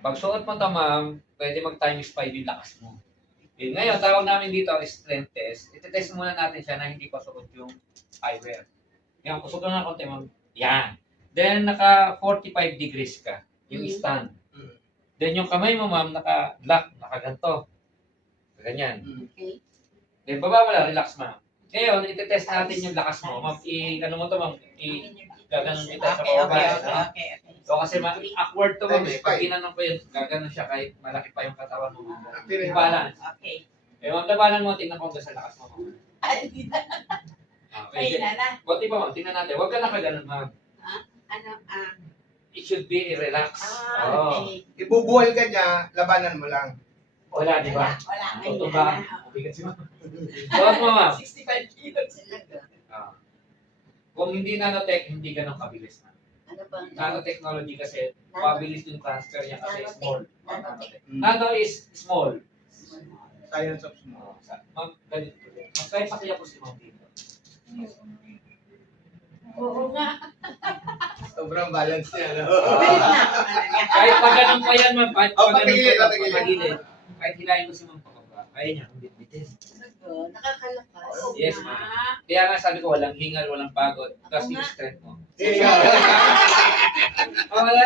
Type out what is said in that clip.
Pag suot mo to, ma'am, pwede mag times 5 yung lakas mo. Yun. Ngayon, tawag namin dito is strength test. Iti-test muna natin siya na hindi pa suot yung eyewear. Yan, kusog na ng konti, ma'am. Yan. Then, naka 45 degrees ka. Yung stand. Then, yung kamay mo, ma'am, naka-lock, nakaganto. Ganyan. Okay. Then, baba mo lang, relax, ma'am. Ngayon, iti-test natin yung lakas mo. Ma'am, ano mo to, ma'am? Gaganon kita sa baba. Okay. So, kasi awkward to, ma'am. Pag ginanong ko yun, gaganon siya kahit malaki pa yung katawan mo. Balance. Okay. Eh, ma'am, labanan mo, tingnan ko hanggang sa lakas mo. Ay, Okay. na na. Buti pa, ma'am, tingnan natin. Huwag ka nakaganon, ma'am. Ano, It should be relax. okay. Ibubuhal ka niya, labanan mo lang. Wala, di ba? Wala. Totoo ba? Bigat si ma'am. Suot mo, ma'am. 65 kilos. Ah. Kung hindi nanotech, hindi ganun kabilis na. Ano bang? Nanotechnology kasi, mabilis yung transfer niya kasi small. Nanotech. Nano is small. Science of small. Ma'am, ganito. Kahit pakiya ko si ma'am dito. Oo nga. Sobrang balance niya, no? Kahit pa ganun pa yan, ma'am. Kahit pa Oh, ganun patagilid, pa patagilid. patagilid. Kahit hilahin ko si ma'am pababa. Kaya niya, kung bitbitin. Nakakalakas. Yes, ma'am. Kaya nga sabi ko, walang hingal, walang pagod. Tapos yung strength mo. Yeah. Wala,